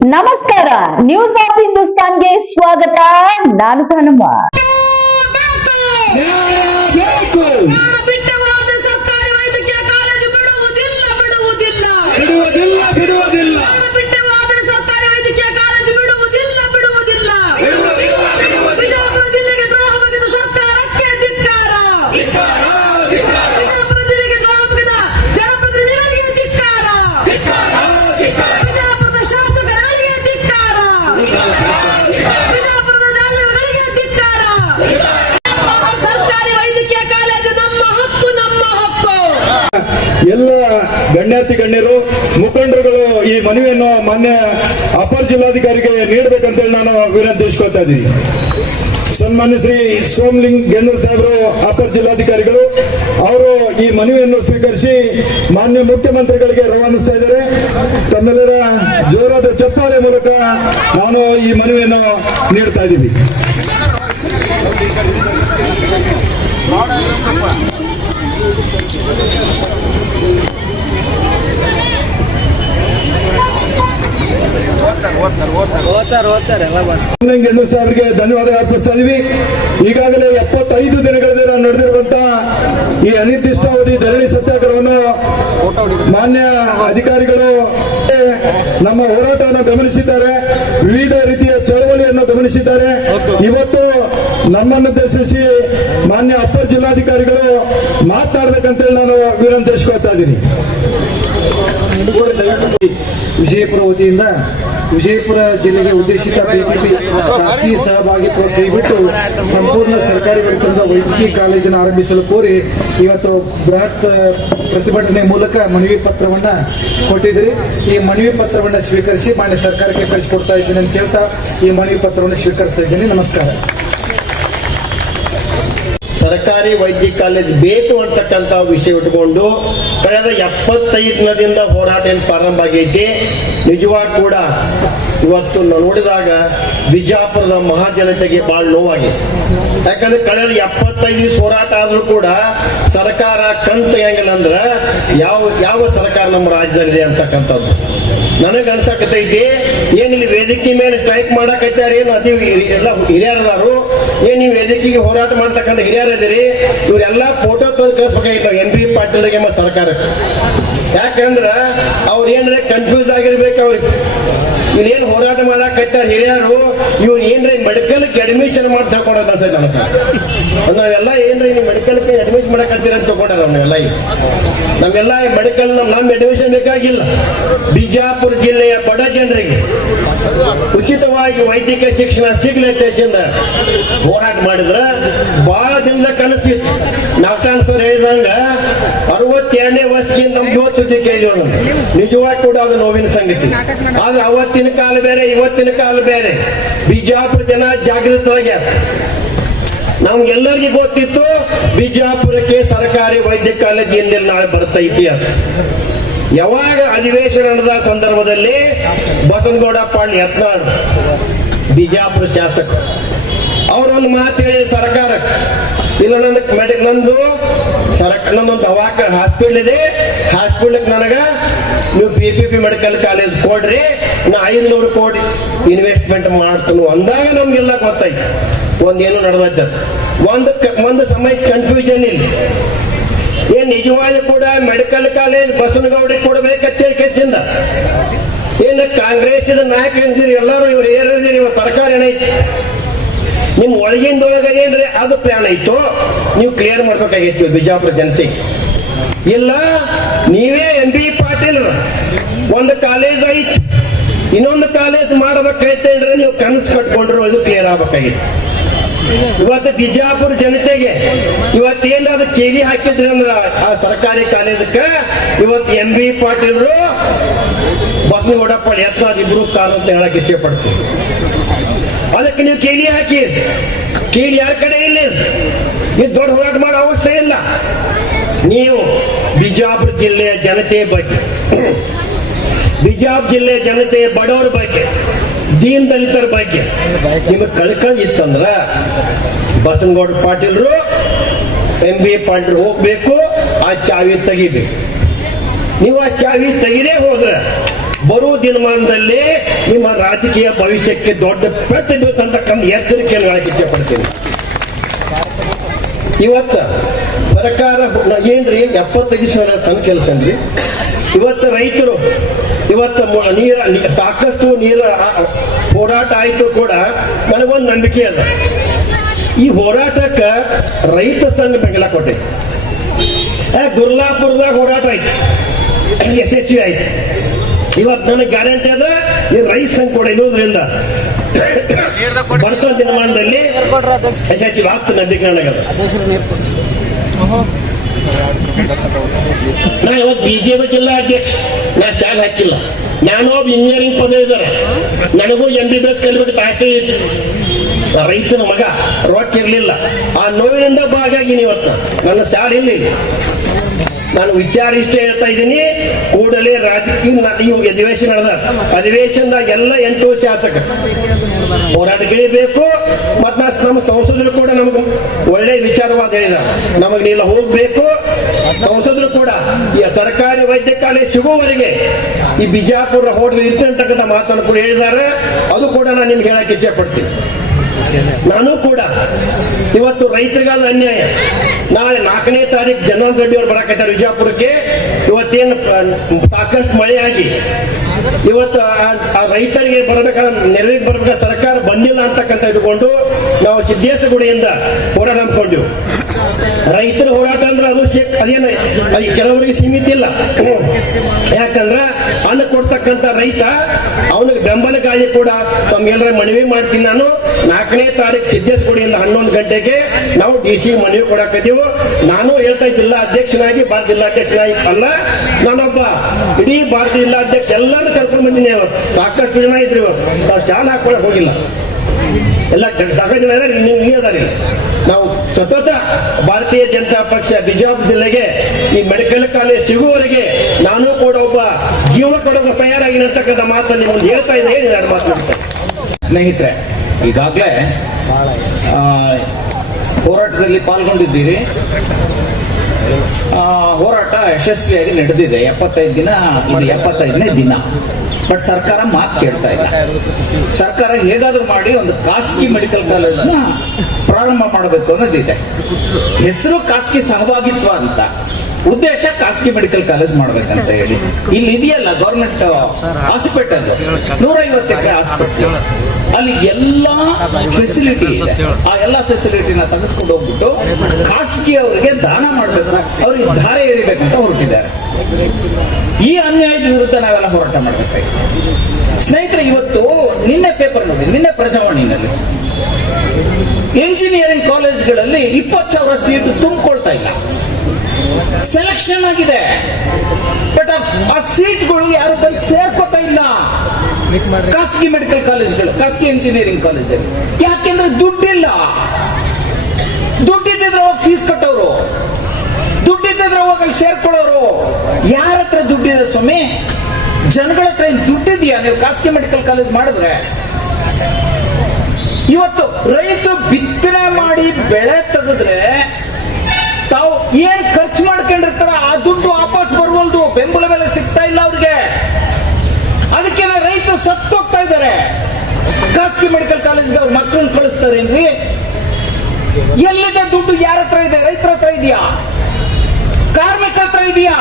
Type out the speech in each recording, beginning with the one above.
ನಮಸ್ಕಾರ, news of ಹಿಂದೂಸ್ತಾನ್ಗೆ ಸ್ವಾಗತ. ನಾನು ಭಾನುಮ್ಮ. ಎಲ್ಲ ಗಣ್ಯಾತಿ ಗಣ್ಯರು ಮುಖಂಡರುಗಳು ಈ ಮನವಿಯನ್ನು ಮಾನ್ಯ ಅಪರ ಜಿಲ್ಲಾಧಿಕಾರಿಗೆ ನೀಡಬೇಕಂತೇಳಿ ನಾನು ವಿನಂತಿಸ್ಕೊತಾ ಇದ್ದೀನಿ. ಸನ್ಮಾನ್ಯ ಶ್ರೀ ಸೋಮಲಿಂಗ್ ಗೆನ್ನೂರ್ ಸಾಹೇಬರು ಅಪರ ಜಿಲ್ಲಾಧಿಕಾರಿಗಳು ಅವರು ಈ ಮನವಿಯನ್ನು ಸ್ವೀಕರಿಸಿ ಮಾನ್ಯ ಮುಖ್ಯಮಂತ್ರಿಗಳಿಗೆ ರವಾನಿಸ್ತಾ ಇದ್ದಾರೆ. ತಮ್ಮೆಲ್ಲರ ಜೋರಾದ ಚಪ್ಪಾಳೆ ಮೂಲಕ ನಾನು ಈ ಮನವಿಯನ್ನು ನೀಡ್ತಾ ಇದ್ದೀವಿ. ಗೆನ್ನೂರ್ ಸಾಹೇಬರಿಗೆ ಧನ್ಯವಾದ ಅರ್ಪಿಸ್ತಾ ಇದೀವಿ. ಈಗಾಗಲೇ 75 ದಿನಗಳಿಂದ ನಡೆದಿರುವಂತಹ ಈ ಅನಿರ್ದಿಷ್ಟಾವಧಿ ಧರಣಿ ಸತ್ಯಾಗ್ರಹವನ್ನು ಮಾನ್ಯ ಅಧಿಕಾರಿಗಳು ನಮ್ಮ ಹೋರಾಟವನ್ನು ಗಮನಿಸಿದ್ದಾರೆ, ವಿವಿಧ ರೀತಿಯ ಚಳವಳಿಯನ್ನು ಗಮನಿಸಿದ್ದಾರೆ. ಇವತ್ತು ನಮ್ಮನ್ನು ಉದ್ದೇಶಿಸಿ ಮಾನ್ಯ ಅಪರ ಜಿಲ್ಲಾಧಿಕಾರಿಗಳು ಮಾತನಾಡಬೇಕಂತೇಳಿ ನಾನು ವಿನಂತಿಸ್ಕೊಳ್ತಾ ಇದ್ದೀನಿ. ವಿಜಯಪುರ ವತಿಯಿಂದ ವಿಜಯಪುರ ಜಿಲ್ಲೆಗೆ ಉದ್ದೇಶಿತ PPP ಖಾಸಗಿ ಸಹಭಾಗಿತ್ವ ಕೈಬಿಟ್ಟು ಸಂಪೂರ್ಣ ಸರ್ಕಾರಿ ವೇತನದ ವೈದ್ಯಕೀಯ ಕಾಲೇಜನ್ನು ಆರಂಭಿಸಲು ಕೋರಿ ಇವತ್ತು ಬೃಹತ್ ಪ್ರತಿಭಟನೆ ಮೂಲಕ ಮನವಿ ಪತ್ರವನ್ನ ಕೊಟ್ಟಿದ್ರಿ. ಈ ಮನವಿ ಪತ್ರವನ್ನು ಸ್ವೀಕರಿಸಿ ಮಾನ್ಯ ಸರ್ಕಾರಕ್ಕೆ ಕಳಿಸಿಕೊಡ್ತಾ ಇದ್ದೀನಿ ಅಂತ ಹೇಳ್ತಾ ಈ ಮನವಿ ಪತ್ರವನ್ನು ಸ್ವೀಕರಿಸ್ತಾ ಇದ್ದೀನಿ. ನಮಸ್ಕಾರ. ಸರ್ಕಾರಿ ವೈದ್ಯಕೀಯ ಕಾಲೇಜ್ ಬೇಕು ಅಂತಕ್ಕಂಥ ವಿಷಯ ಇಟ್ಕೊಂಡು ಕಳೆದ 75 ದಿನದಿಂದ ಹೋರಾಟ ಏನು ಪ್ರಾರಂಭ ಆಗೈತಿ. ನಿಜವಾಗಿ ಕೂಡ ಇವತ್ತು ನೋಡಿದಾಗ ಬಿಜಾಪುರದ ಮಹಾಜನತೆಗೆ ಬಹಳ ನೋವಾಗಿದೆ. ಯಾಕಂದ್ರೆ ಕಳೆದ 75 ದಿವಸ ಹೋರಾಟ ಆದ್ರೂ ಕೂಡ ಸರ್ಕಾರ ಕಣ್ ತೆಗಿಯಂಗಿಲ್ಲ ಅಂದ್ರೆ ಯಾವ ಸರ್ಕಾರ ನಮ್ಮ ರಾಜ್ಯದಲ್ಲಿದೆ ಅಂತಕ್ಕಂಥದ್ದು ನನಗೆ ಅನ್ಸಕತೈತಿ. ಏನಿಲ್ಲಿ ವೇದಿಕೆ ಮೇಲೆ ಸ್ಟ್ರೈಕ್ ಮಾಡಕೈತಾರ ಏನು ಅತಿ ಎಲ್ಲ ಹಿರಿಯರದಾರು, ಏನ್ ನೀವು ವೇದಿಕೆಗೆ ಹೋರಾಟ ಮಾಡ್ತಕ್ಕಂಥ ಹಿರಿಯರಿದ್ದೀರಿ, ಇವರೆಲ್ಲ ಫೋಟೋ ತಂದು ಕಳಿಸ್ಬೇಕಾಗಿತ್ತು MB ಪಾಟೀಲ್ರಿಗೆ ಮತ್ತು ಸರ್ಕಾರಕ್ಕೆ. ಯಾಕಂದ್ರ ಅವ್ರು ಏನ್ರೆ ಕನ್ಫ್ಯೂಸ್ ಆಗಿರ್ಬೇಕು. ಅವ್ರಿಗೆ ಇವ್ರೇನು ಹೋರಾಟ ಮಾಡಕೈತಾರ ಹಿರಿಯರು, ಇವ್ರು ಏನ್ರಿ ಮೆಡಿಕಲ್ಗೆ ಅಡ್ಮಿಷನ್ ಮಾಡಿ ತಗೊಂಡದ ಅನ್ಸೈತೆ ನನಗೆ. ನಾವೆಲ್ಲ ಏನ್ರಿ ನೀವು ಮೆಡಿಕಲ್ಗೆ ಅಡ್ಮಿಷನ್ ಮಾಡಕತ್ತೀರ ಅಂತ ತಗೊಂಡ್ರ ನಮ್ಮೆಲ್ಲ ಮೆಡಿಕಲ್ ನಮ್ಮ ಅಡ್ಮಿಷನ್ ಬೇಕಾಗಿಲ್ಲ. ಬಿಜಾಪುರ ಜಿಲ್ಲೆಯ ಬಡ ಜನರಿಗೆ ಉಚಿತವಾಗಿ ವೈದ್ಯಕೀಯ ಶಿಕ್ಷಣ ಸಿಗ್ಲೈತೇಶಿಂದ ಹೋರಾಟ ಮಾಡಿದ್ರ ಬಹಳ ದಿನದ ಕನಸಿತ್ತು. ನಾಲ್ಕಾನ್ ಸರ್ ಹೇಳಿದಂಗ 62ನೇ ವರ್ಷದಿಂದ ನಮ್ಗೆ ಇವತ್ತು ಕೇಳಿದ್ರು. ನಿಜವಾಗಿ ಕೂಡ ಅದು ನೋವಿನ ಸಂಗತಿ. ಆದ್ರೆ ಅವತ್ತಿನ ಕಾಲ ಬೇರೆ, ಇವತ್ತಿನ ಕಾಲ ಬೇರೆ. ಬಿಜಾಪುರ ಜನ ಜಾಗೃತರಾಗ್ಯಾರ. ನಮ್ಗೆಲ್ಲರಿಗೂ ಗೊತ್ತಿತ್ತು ಬಿಜಾಪುರಕ್ಕೆ ಸರ್ಕಾರಿ ವೈದ್ಯಕೀಯ ಕಾಲೇಜ್ ಎಂದಿನ ನಾಳೆ ಬರ್ತೈತಿ ಅಂತ. ಯಾವಾಗ ಅಧಿವೇಶನ ನಡೆದ ಸಂದರ್ಭದಲ್ಲಿ ಬಸನಗೌಡ ಪಾಳ್ಯ ಯತ್ನಾಳ್ ಬಿಜಾಪುರ ಶಾಸಕ ಅವರೊಂದು ಮಾತು ಹೇಳಿ ಸರ್ಕಾರಕ್ಕೆ, ಇಲ್ಲ ನನ್ನೊಂದು ದವಾಖ ಹಾಸ್ಪಿಟಲ್ ಇದೆ, ಹಾಸ್ಪಿಟಲ್ ನನಗ ನೀವು PPP ಮೆಡಿಕಲ್ ಕಾಲೇಜ್ ಕೊಡ್ರಿ, ನಾ 500 ಕೋಟಿ ಇನ್ವೆಸ್ಟ್ಮೆಂಟ್ ಮಾಡ್ತೀನಿ ಅಂದಾಗ ನಮ್ಗೆಲ್ಲ ಗೊತ್ತಾಯ್ತು ಒಂದೇನು ನಡೆದ. ಒಂದು ಸಮಸ್ಯೆ ಕನ್ಫ್ಯೂಷನ್ ಇಲ್ಲ. ಏನ್ ನಿಜವಾಗಿ ಕೂಡ ಮೆಡಿಕಲ್ ಕಾಲೇಜ್ ಬಸವನಗೌಡರಿಗೆ ಕೊಡ್ಬೇಕಂತೇಳಿ ಕೇಸಿಂದ ಏನ್ ಕಾಂಗ್ರೆಸ್ ನಾಯಕರಿದ್ದೀರಿ ಎಲ್ಲರೂ ಇವ್ರು ಏರಿದ್ದೀರಿ. ಇವ ಸರ್ಕಾರ ಏನೈತಿ ನಿಮ್ ಒಳಗಿಂದೊಳಗ ಏನ್ರಿ ಅದು ಪ್ಲಾನ್ ಐತು, ನೀವು ಕ್ಲಿಯರ್ ಮಾಡ್ಬೇಕಾಗಿತ್ತು ಬಿಜಾಪುರ ಜನತೆಗೆ. ಇಲ್ಲ ನೀವೇ MB ಪಾಟೀಲ್ ಒಂದು ಕಾಲೇಜ್ ಐತಿ, ಇನ್ನೊಂದು ಕಾಲೇಜ್ ಮಾಡ್ಬೇಕಾಯ್ತೇನ್ರಿ ನೀವು ಕನಸು ಕಟ್ಕೊಂಡ್ರು ಅದು ಕ್ಲಿಯರ್ ಆಗ್ಬೇಕಾಗಿತ್ತು. ಇವತ್ತು ಬಿಜಾಪುರ ಜನತೆಗೆ ಇವತ್ತೇನ ಅದು ಕೇಳಿ ಹಾಕಿದ್ರಿ ಅಂದ್ರ ಆ ಸರ್ಕಾರಿ ಕಾಲೇಜಕ್ಕೆ ಇವತ್ತು MB ಪಾಟೀಲ್ರು ಬಸನಗೌಡ ಪಾಳ್ಯ ಯತ್ನಾಳ್ ಇಬ್ರು ಕಾರಣ ಅಂತ ಹೇಳಕ್ ಇಚ್ಛೆ ಪಡ್ತೀವಿ. ಅದಕ್ಕೆ ನೀವು ಕೇಳಿ ಹಾಕಿ, ಕೇಳಿ ಯಾರ ಕಡೆ ಇಲ್ಲ, ನೀವು ದೊಡ್ಡ ಹೋರಾಟ ಮಾಡೋ ಅವಶ್ಯ ಇಲ್ಲ. ನೀವು ಬಿಜಾಪುರ ಜಿಲ್ಲೆಯ ಜನತೆಯ ಬಗ್ಗೆ, ಬಿಜಾಪುರ ಜಿಲ್ಲೆಯ ಜನತೆಯ ಬಡವರ ಬಗ್ಗೆ, ದೀನ ದಲಿತರ ಬಗ್ಗೆ ನಿಮಗೆ ಕಳ್ಕಂಡ್ ಇತ್ತಂದ್ರ ಬಸನಗೌಡ ಪಾಟೀಲ್ರು MB ಪಾಟೀಲ್ ಹೋಗ್ಬೇಕು, ಆ ಚಾವಿ ತೆಗಿಬೇಕು. ನೀವು ಆ ಚಾವಿ ತೆಗಿದೇ ಹೋದ್ರೆ ಬರೋ ದಿನಮಾನದಲ್ಲಿ ನಿಮ್ಮ ರಾಜಕೀಯ ಭವಿಷ್ಯಕ್ಕೆ ದೊಡ್ಡ ಪೆಟ್ಟು ಬೀಳ್ತಕ್ಕಂಥ ಎಚ್ಚರಿಕೆಯನ್ನು ಹೇಳಕ್ಕೆ ಇಚ್ಛೆ ಪಡ್ತೀನಿ. ಇವತ್ತ ಸರ್ಕಾರ ಏನ್ರಿ 75 ಸಾವಿರ ಸಣ್ಣ ಕೆಲಸ ಅನ್ರಿ. ಇವತ್ತು ರೈತರು ಸಾಕಷ್ಟು ನೀರ ಹೋರಾಟ ಆಯ್ತು ಕೂಡ ನನಗೊಂದು ನಂಬಿಕೆ ಅದ. ಈ ಹೋರಾಟಕ್ಕ ರೈತ ಸಂಘ ಬೆಂಬಲ ಕೊಟ್ಟೆ. ಗುರ್ಲಾಪುರದಾಗ ಹೋರಾಟ ಆಯ್ತು, ಯಶಸ್ವಿ ಆಯ್ತು. ಇವತ್ತು ನನಗೆ ಗ್ಯಾರಂಟಿ ಅದ ಈ ರೈತ ಸಂಘ ಕೂಡ ಇರೋದ್ರಿಂದ ಬರ್ತೋ ದಿನಮಾನದಲ್ಲಿ ಯಶಸ್ವಿ ಆಗ್ತದೆ ನಂಬಿಕೆ ನನಗದ. ನಾ ಇವತ್ತು ಬಿಜೆಪಿ ಜಿಲ್ಲಾ ಅಧ್ಯಕ್ಷ, ನಾ ಶಾಲೆ ಹಾಕಿಲ್ಲ. ನಾನು ಒಬ್ಬ ಇಂಜಿನಿಯರಿಂಗ್ ಪದವಿ ಇದ್ದಾರೆ, ನನಗೂ MBBS ಕಲಿಬೇಕು ಆಸೆ ಇತ್ತು. ರೈತನ ಮಗ, ರೊಕ್ಕ ಇರಲಿಲ್ಲ. ಆ ನೋವಿನಿಂದ ಭಾಗಾಗಿ ಇವತ್ತು ನನ್ನ ಶಾಲೆ ಇಲ್ಲಿ. ನಾನು ವಿಚಾರ ಇಷ್ಟೇ ಹೇಳ್ತಾ ಇದ್ದೀನಿ, ಕೂಡಲೇ ರಾಜಕೀಯ ಅಧಿವೇಶನ ಅಧಿವೇಶನದಾಗ ಎಲ್ಲ 8 ಶಾಸಕ ಹೋರಾಟಗಳಿಬೇಕು. ಮತ್ತು ನಮ್ಮ ಸಂಸದರು ಕೂಡ ನಮಗೆ ಒಳ್ಳೆ ವಿಚಾರವಾದ ಹೇಳಿದ, ನಮಗೆ ನೀಲ್ಲ ಹೋಗ್ಬೇಕು. ಸಂಸದರು ಕೂಡ ಈ ಸರ್ಕಾರಿ ವೈದ್ಯ ಕಾಲೇಜ್ ಸಿಗುವವರೆಗೆ ಈ ಬಿಜಾಪುರ ಹೋಟೆಲ್ ಇರ್ತಕ್ಕಂಥ ಮಾತನ್ನು ಕೂಡ ಹೇಳಿದ್ದಾರೆ. ಅದು ಕೂಡ ನಾನು ನಿಮ್ಗೆ ಹೇಳಕ್ಕೆ ಇಚ್ಛೆ ಪಡ್ತೀನಿ. ನಾನು ಕೂಡ ಇವತ್ತು ರೈತರಿಗಾದ ಅನ್ಯಾಯ. ನಾಳೆ 4ನೇ ತಾರೀಕು ಜನಾರ್ದನ್ ರೆಡ್ಡಿ ಅವರು ಬರಕತ್ತಾರೆ ವಿಜಾಪುರಕ್ಕೆ. ಇವತ್ತೇನು ಸಾಕಷ್ಟು ಮಳೆಯಾಗಿ ಇವತ್ತು ಆ ರೈತರಿಗೆ ಬರಬೇಕಾದ್ರೆ ನೆರವಿಗೆ ಬರಬೇಕಾದ್ರೆ ಸರ್ಕಾರ ಬಂದಿಲ್ಲ ಅಂತಕ್ಕಂಥ ಇಟ್ಕೊಂಡು ನಾವು ಸಿದ್ದೇಶ್ವರಗುಡಿಯಿಂದ ಹೋರಾಟ ಹಮ್ಮಿಕೊಂಡ್ವಿ. ರೈತರ ಹೋರಾಟ ಅಂದ್ರೆ ಅದೇನು ಅದು ಕೆಲವರಿಗೆ ಸೀಮಿತ ಇಲ್ಲ. ಯಾಕಂದ್ರ ಅನ್ನ ಕೊಡ್ತಕ್ಕಂಥ ರೈತ ಅವನಿಗೆ ಬೆಂಬಲಕ್ಕಾಗಿ ಕೂಡ ತಮ್ಗೆಲ್ಲರ ಮನವಿ ಮಾಡ್ತೀನಿ. ನಾನು 4ನೇ ತಾರೀಕು ಸಿದ್ದೇಶ್ವರಗುಡಿಯಿಂದ 11 ಗಂಟೆಗೆ ನಾವು DC ಮನವಿ ಕೊಡಾಕತ್ತೀವಿ. ನಾನು ಹೇಳ್ತಾ ಜಿಲ್ಲಾ ಅಧ್ಯಕ್ಷನಾಗಿ ಭಾರತ ಜಿಲ್ಲಾಧ್ಯಕ್ಷನಾಗಿ ಅಲ್ಲ, ನಾನೊಬ್ಬ ಇಡೀ ಭಾರತ ಜಿಲ್ಲಾಧ್ಯಕ್ಷ ಎಲ್ಲರೂ ಕರ್ಕೊಂಡು ಬಂದಿನಿ. ಅವತ್ತು ಸಾಕಷ್ಟು ಜನ ಇದ್ರಿ, ಇವತ್ತು ನಾವು ಚಾಲ ಹಾಕೊಳಕ್ ಹೋಗಿಲ್ಲ. ಎಲ್ಲ ಸಾಕಷ್ಟು ಜನ ಇದ್ದಾರೆ, ನೀವು ಅದಾರಿ. ನಾವು ಸತತ ಭಾರತೀಯ ಜನತಾ ಪಕ್ಷ ಬಿಜಾಪುರ ಜಿಲ್ಲೆಗೆ ಈ ಮೆಡಿಕಲ್ ಕಾಲೇಜ್ ಸಿಗುವವರೆಗೆ ನಾನು ಕೂಡ ಒಬ್ಬ ಜೀವನ ಕೊಡೋಕೆ ತಯಾರಾಗಿ ಅಂತಕ್ಕಂಥ ಮಾತನ್ನು ಮುಂದೆ ಹೇಳ್ತಾ ಇದ್ದೆ. ಎರಡು ಮಾತನಾಡ್ತಾರೆ. ಸ್ನೇಹಿತರೆ, ಈಗಾಗಲೇ ಹೋರಾಟದಲ್ಲಿ ಪಾಲ್ಗೊಂಡಿದ್ದೀರಿ. ಹೋರಾಟ ಯಶಸ್ವಿಯಾಗಿ ನಡೆದಿದೆ. 75 ದಿನ, ಇದು 75ನೇ ದಿನ. ಬಟ್ ಸರ್ಕಾರ ಮಾತು ಕೇಳ್ತಾ ಇಲ್ಲ. ಸರ್ಕಾರ ಹೇಗಾದ್ರೂ ಮಾಡಿ ಒಂದು ಖಾಸಗಿ ಮೆಡಿಕಲ್ ಕಾಲೇಜ್ನ ಪ್ರಾರಂಭ ಮಾಡಬೇಕು ಅನ್ನೋದಿದೆ. ಹೆಸರು ಖಾಸಗಿ ಸಹಭಾಗಿತ್ವ ಅಂತ, ಉದ್ದೇಶ ಖಾಸಗಿ ಮೆಡಿಕಲ್ ಕಾಲೇಜ್ ಮಾಡ್ಬೇಕಂತ ಹೇಳಿ. ಇಲ್ಲಿ ಇದೆಯಲ್ಲ ಗವರ್ಮೆಂಟ್ ಹಾಸ್ಪಿಟಲ್, 150 ಎಕರೆ ಹಾಸ್ಪಿಟಲ್, ಅಲ್ಲಿ ಎಲ್ಲಾ ಫೆಸಿಲಿಟಿ ಇದೆ. ಆ ಎಲ್ಲಾ ಫೆಸಿಲಿಟಿನ ತೆಗೆದುಕೊಂಡು ಹೋಗ್ಬಿಟ್ಟು ಖಾಸಗಿ ಅವರಿಗೆ ದಾನ ಮಾಡ್ಬೇಕು, ಅವ್ರಿಗೆ ಧಾರೆ ಏರಿಬೇಕಂತ ಹೊರಟಿದ್ದಾರೆ. ಈ ಅನ್ಯಾಯದ ವಿರುದ್ಧ ನಾವೆಲ್ಲ ಹೋರಾಟ ಮಾಡಬೇಕಾಗಿದೆ. ಸ್ನೇಹಿತರೆ, ಇವತ್ತು ನಿನ್ನೆ ಪೇಪರ್ ನೋಡಿ, ನಿನ್ನೆ ಪ್ರಜಾವಾಣಿನಲ್ಲಿ ಎಂಜಿನಿಯರಿಂಗ್ ಕಾಲೇಜ್ಗಳಲ್ಲಿ 20,000 ಸೀಟು ತುಂಬಿಕೊಳ್ತಾ ಇಲ್ಲ. ಸೆಲೆಕ್ಷನ್ ಆಗಿದೆ, ಬಟ್ ಆ ಸೀಟ್ಗಳು ಯಾರು ಬಂದು ಸೇರ್ಕೋತಾ ಇಲ್ಲ. ಖಾಸಗಿ ಮೆಡಿಕಲ್ ಕಾಲೇಜ್ಗಳು, ಖಾಸಗಿ ಇಂಜಿನಿಯರಿಂಗ್ ಕಾಲೇಜಲ್ಲಿ. ಯಾಕೆಂದ್ರೆ ದುಡ್ಡಿಲ್ಲ. ದುಡ್ಡಿದ್ದಿದ್ರೆ ಹೋಗಿ ಫೀಸ್ ಕಟ್ಟೋರು, ದುಡ್ಡಿದ್ದಿದ್ರೆ ಹೋಗಿ ಅಲ್ಲಿ ಸೇರ್ಕೊಳ್ಳೋರು. ಯಾರ ಹತ್ರ ದುಡ್ಡಿದೆ ಸ್ವಾಮಿ? ಜನಗಳ ಹತ್ರ ದುಡ್ಡಿದೆಯಾ? ನೀವು ಖಾಸಗಿ ಮೆಡಿಕಲ್ ಕಾಲೇಜ್ ಮಾಡಿದ್ರೆ ಇವತ್ತು ರೈತರು ಬಿತ್ತನೆ ಮಾಡಿ ಬೆಳೆ ತೆಗೆದ್ರೆ ತಾವು ಏನ್ ಖರ್ಚು ಮಾಡ್ಕೊಂಡಿರ್ತಾರ ಆ ದುಡ್ಡು ವಾಪಸ್ ಬರುವಲ್ದು, ಬೆಂಬಲ ಬೆಲೆ ಸಿಗ್ತಾ ಇಲ್ಲ ಅವ್ರಿಗೆ. ಅದಕ್ಕೆ ರೈತರು ಸತ್ತೋಗ್ತಾ ಇದ್ದಾರೆ. ಖಾಸಗಿ ಮೆಡಿಕಲ್ ಕಾಲೇಜ್ಗೆ ಅವ್ರ ಮಕ್ಕಳನ್ನ ಕಳಿಸ್ತಾರೇನ್ರಿ? ಎಲ್ಲಿದೆ ದುಡ್ಡು? ಯಾರ ಹತ್ರ ಇದೆ? ರೈತರ ಹತ್ರ ಇದೆಯಾ? ಕಾರ್ಮಿಕರ ಹತ್ರ ಇದೆಯಾ?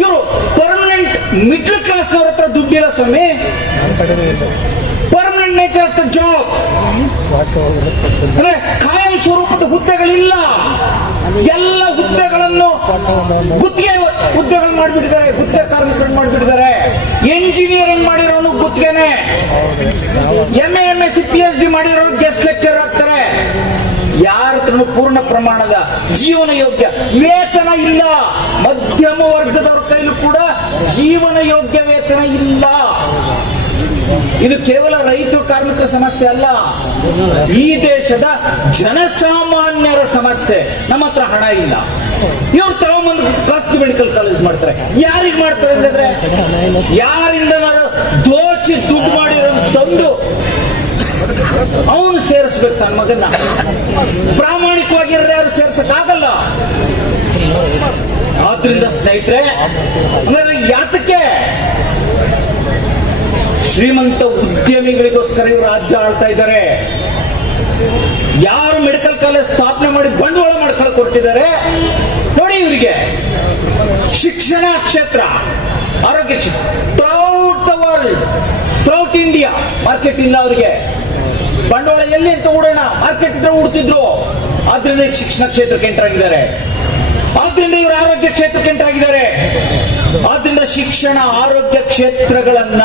ಇವರು ಪರ್ಮನೆಂಟ್ ಮಿಡ್ಲ್ ಕ್ಲಾಸ್ ಅವ್ರ ಹತ್ರ ದುಡ್ಡಿಲ್ಲ ಸ್ವಾಮಿ. Permanent nature of the job ಅಂದ್ರೆ ಕಾಯಂ ಸ್ವರೂಪದ ಹುದ್ದೆಗಳಿಲ್ಲ. ಎಲ್ಲ ಹುದ್ದೆಗಳನ್ನು ಗುತ್ತಿಗೆ ಹುದ್ದೆಗಳು ಮಾಡಿಬಿಟ್ಟಿದ್ದಾರೆ, ಗುತ್ತಿಗೆ ಕಾರ್ಮಿಕರನ್ನು ಮಾಡಿಬಿಟ್ಟಿದ್ದಾರೆ. ಎಂಜಿನಿಯರಿಂಗ್ ಮಾಡಿರೋನು ಗುತ್ತಿಗೆನೆ, MA MSc PhD ಮಾಡಿರೋರು ಗೆಸ್ಟ್ ಲೆಕ್ಚರ್ ಆಗ್ತಾರೆ. ಯಾರ ಹತ್ರನೂ ಪೂರ್ಣ ಪ್ರಮಾಣದ ಜೀವನ ಯೋಗ್ಯ ವೇತನ ಇಲ್ಲ. ಮಧ್ಯಮ ವರ್ಗದವ್ರ ಕೈಲೂ ಕೂಡ ಜೀವನ ಯೋಗ್ಯ ವೇತನ ಇಲ್ಲ. ಇದು ಕೇವಲ ರೈತರು ಕಾರ್ಮಿಕರ ಸಮಸ್ಯೆ ಅಲ್ಲ, ಈ ದೇಶದ ಜನಸಾಮಾನ್ಯರ ಸಮಸ್ಯೆ. ನಮ್ಮ ಹತ್ರ ಹಣ ಇಲ್ಲ, ಇವ್ರು ತಗೊಂಬಂದು ಖಾಸಗಿ ಮೆಡಿಕಲ್ ಕಾಲೇಜ್ ಮಾಡ್ತಾರೆ. ಯಾರಿಗೆ ಮಾಡ್ತಾರೆ ಅಂದ್ರೆ ಯಾರಿಂದ ನಾನು ದೋಚಿ ದುಡ್ಡು ಮಾಡಿರೋ ತಂದು ಅವನು ಸೇರಿಸ್ಬೇಕು ತನ್ನ ಮಗನ್ನ. ಪ್ರಾಮಾಣಿಕವಾಗಿರೋ ಯಾರು ಸೇರ್ಸಕ್ಕಾಗಲ್ಲ. ಆದ್ರಿಂದ ಸ್ನೇಹಿತರೆ, ಯಾತಕ್ಕೆ ಶ್ರೀಮಂತ ಉದ್ಯಮಿಗಳಿಗೋಸ್ಕರ ಇವರು ರಾಜ್ಯ ಆಳ್ತಾ ಇದ್ದಾರೆ. ಯಾರು ಮೆಡಿಕಲ್ ಕಾಲೇಜ್ ಸ್ಥಾಪನೆ ಮಾಡಿ ಬಂಡವಾಳ ಮಾಡ್ಕೊಳಕ್ ಹೊರಟಿದ್ದಾರೆ ನೋಡಿ ಇವರಿಗೆ. ಶಿಕ್ಷಣ ಕ್ಷೇತ್ರ, ಆರೋಗ್ಯ ಕ್ಷೇತ್ರ, throughout the world, throughout India market ಇಲ್ಲ ಅವರಿಗೆ. ಬಂಡವಾಳ ಎಲ್ಲಿ ಅಂತ ಹೂಡೋಣ, ಮಾರ್ಕೆಟ್ ಇದ್ರೆ ಹುಡ್ತಿದ್ರು. ಆದ್ರಿಂದ ಈಗ ಶಿಕ್ಷಣ ಕ್ಷೇತ್ರಕ್ಕೆ ಎಂಟರ್ ಆಗಿದ್ದಾರೆ, ಆದ್ರಿಂದ ಇವರು ಆರೋಗ್ಯ ಕ್ಷೇತ್ರಕ್ಕೆ ಎಂಟರ್ ಆಗಿದ್ದಾರೆ. ಆದ್ರಿಂದ ಶಿಕ್ಷಣ ಆರೋಗ್ಯ ಕ್ಷೇತ್ರಗಳನ್ನ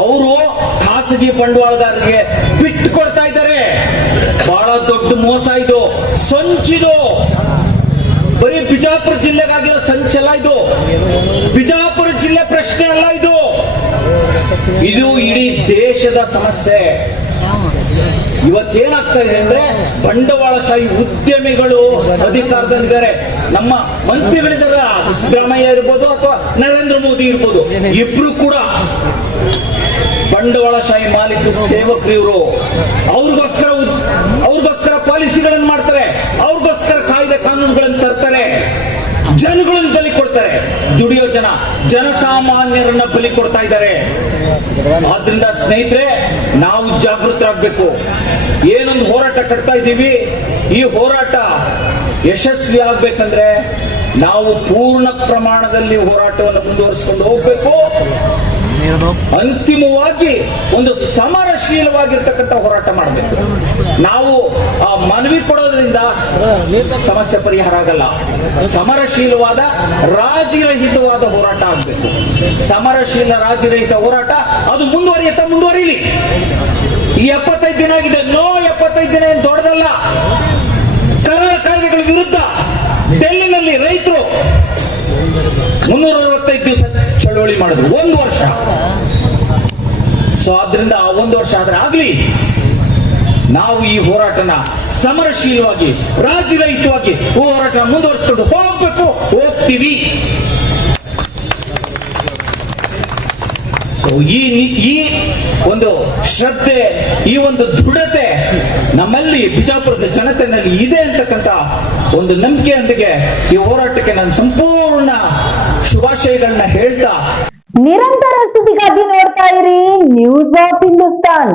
ಅವರು ಖಾಸಗಿ ಬಂಡವಾಳಗಾರರಿಗೆ ಬಿಟ್ಟು ಕೊಡ್ತಾ ಇದ್ದಾರೆ. ಬಹಳ ದೊಡ್ಡ ಮೋಸ ಇದು, ಸಂಚಿದು. ಬರೀ ಬಿಜಾಪುರ ಜಿಲ್ಲೆಗಾಗಿರೋ ಸಂಚಲ್ಲ ಇದು. ಬಿಜಾಪುರ ಜಿಲ್ಲೆ ಪ್ರಶ್ನೆ ಅಲ್ಲ ಇದು, ಇದು ಇಡೀ ದೇಶದ ಸಮಸ್ಯೆ. ಇವತ್ತೇನಾಗ್ತಾ ಇದೆ ಅಂದ್ರೆ ಬಂಡವಾಳಶಾಹಿ ಉದ್ಯಮಿಗಳು ಅಧಿಕಾರದಲ್ಲಿದ್ದಾರೆ. ನಮ್ಮ ಮಂತ್ರಿಗಳಿದ್ದಾರೆ, ಸಿದ್ದರಾಮಯ್ಯ ಇರ್ಬೋದು ಅಥವಾ ನರೇಂದ್ರ ಮೋದಿ ಇರ್ಬೋದು, ಇಬ್ರು ಕೂಡ ಬಂಡವಾಳಶಾಹಿ ಮಾಲೀಕರು, ಸೇವಕರು ಇವರು. ಅವ್ರಿಗೋಸ್ಕರ ಪಾಲಿಸಿಗಳನ್ನು ಮಾಡ್ತಾರೆ, ಅವ್ರಿಗೋಸ್ಕರ ಕಾಯ್ದೆ ಕಾನೂನುಗಳನ್ನು ತರ್ತಾರೆ, ಜನಗಳನ್ನು ಬಲಿ ಕೊಡ್ತಾರೆ. ದುಡಿಯೋ ಜನಸಾಮಾನ್ಯರನ್ನ ಬಲಿ ಕೊಡ್ತಾ ಇದ್ದಾರೆ. ಆದ್ರಿಂದ ಸ್ನೇಹಿತರೆ, ನಾವು ಜಾಗೃತರಾಗಬೇಕು. ಏನೊಂದು ಹೋರಾಟ ಕಟ್ತಾ ಇದ್ದೀವಿ, ಈ ಹೋರಾಟ ಯಶಸ್ವಿ ಆಗ್ಬೇಕಂದ್ರೆ ನಾವು ಪೂರ್ಣ ಪ್ರಮಾಣದಲ್ಲಿ ಹೋರಾಟವನ್ನು ಮುಂದುವರಿಸಿಕೊಂಡು ಹೋಗ್ಬೇಕು. ಅಂತಿಮವಾಗಿ ಒಂದು ಸಮರಶೀಲವಾಗಿರ್ತಕ್ಕಂಥ ಹೋರಾಟ ಮಾಡಬೇಕು. ನಾವು ಆ ಮನವಿ ಕೊಡೋದ್ರಿಂದ ಸಮಸ್ಯೆ ಪರಿಹಾರ ಆಗಲ್ಲ. ಸಮರಶೀಲವಾದ ರಾಜಿರಹಿತವಾದ ಹೋರಾಟ ಆಗಬೇಕು. ಸಮರಶೀಲ ರಾಜಿರಹಿತ ಹೋರಾಟ ಅದು ಮುಂದುವರಿಯಲಿ. ಈ 75 ದಿನ ಆಗಿದೆ. 75 ದಿನ ಏನು ದೊಡ್ಡದಲ್ಲ. ಕನ್ನಡ ಕಾಯ್ದೆಗಳ ವಿರುದ್ಧ ಡೆಲ್ಲಿನಲ್ಲಿ ರೈತರು 365 ದಿವಸ ಚಳವಳಿ ಮಾಡಿದ್ರು, 1 ವರ್ಷ. ಸೊ ಆದ್ರಿಂದ ಆ 1 ವರ್ಷ ಆದ್ರೆ ಆಗ್ಲಿ, ನಾವು ಈ ಹೋರಾಟನ ಸಮರಶೀಲವಾಗಿ ರಾಜ್ಯರಹಿತವಾಗಿ ಹೋರಾಟ ಮುಂದುವರಿಸಿಕೊಂಡು ಹೋಗ್ತೀವಿ. ಸೊ ಈ ಒಂದು ಶ್ರದ್ಧೆ, ಈ ಒಂದು ದೃಢತೆ ನಮ್ಮಲ್ಲಿ ಬಿಜಾಪುರದ ಜನತೆಯಲ್ಲಿ ಇದೆ ಅಂತಕ್ಕಂಥ ಒಂದು ನಂಬಿಕೆಯೊಂದಿಗೆ ಈ ಹೋರಾಟಕ್ಕೆ ನಾನು ಸಂಪೂರ್ಣ ಶುಭಾಶಯಗಳನ್ನ ಹೇಳ್ತಾ, ನಿರಂತರ ಸುದ್ದಿಗಾಗಿ ನೋಡ್ತಾ ಇರಿ ನ್ಯೂಸ್ ಆಫ್ ಹಿಂದೂಸ್ತಾನ್.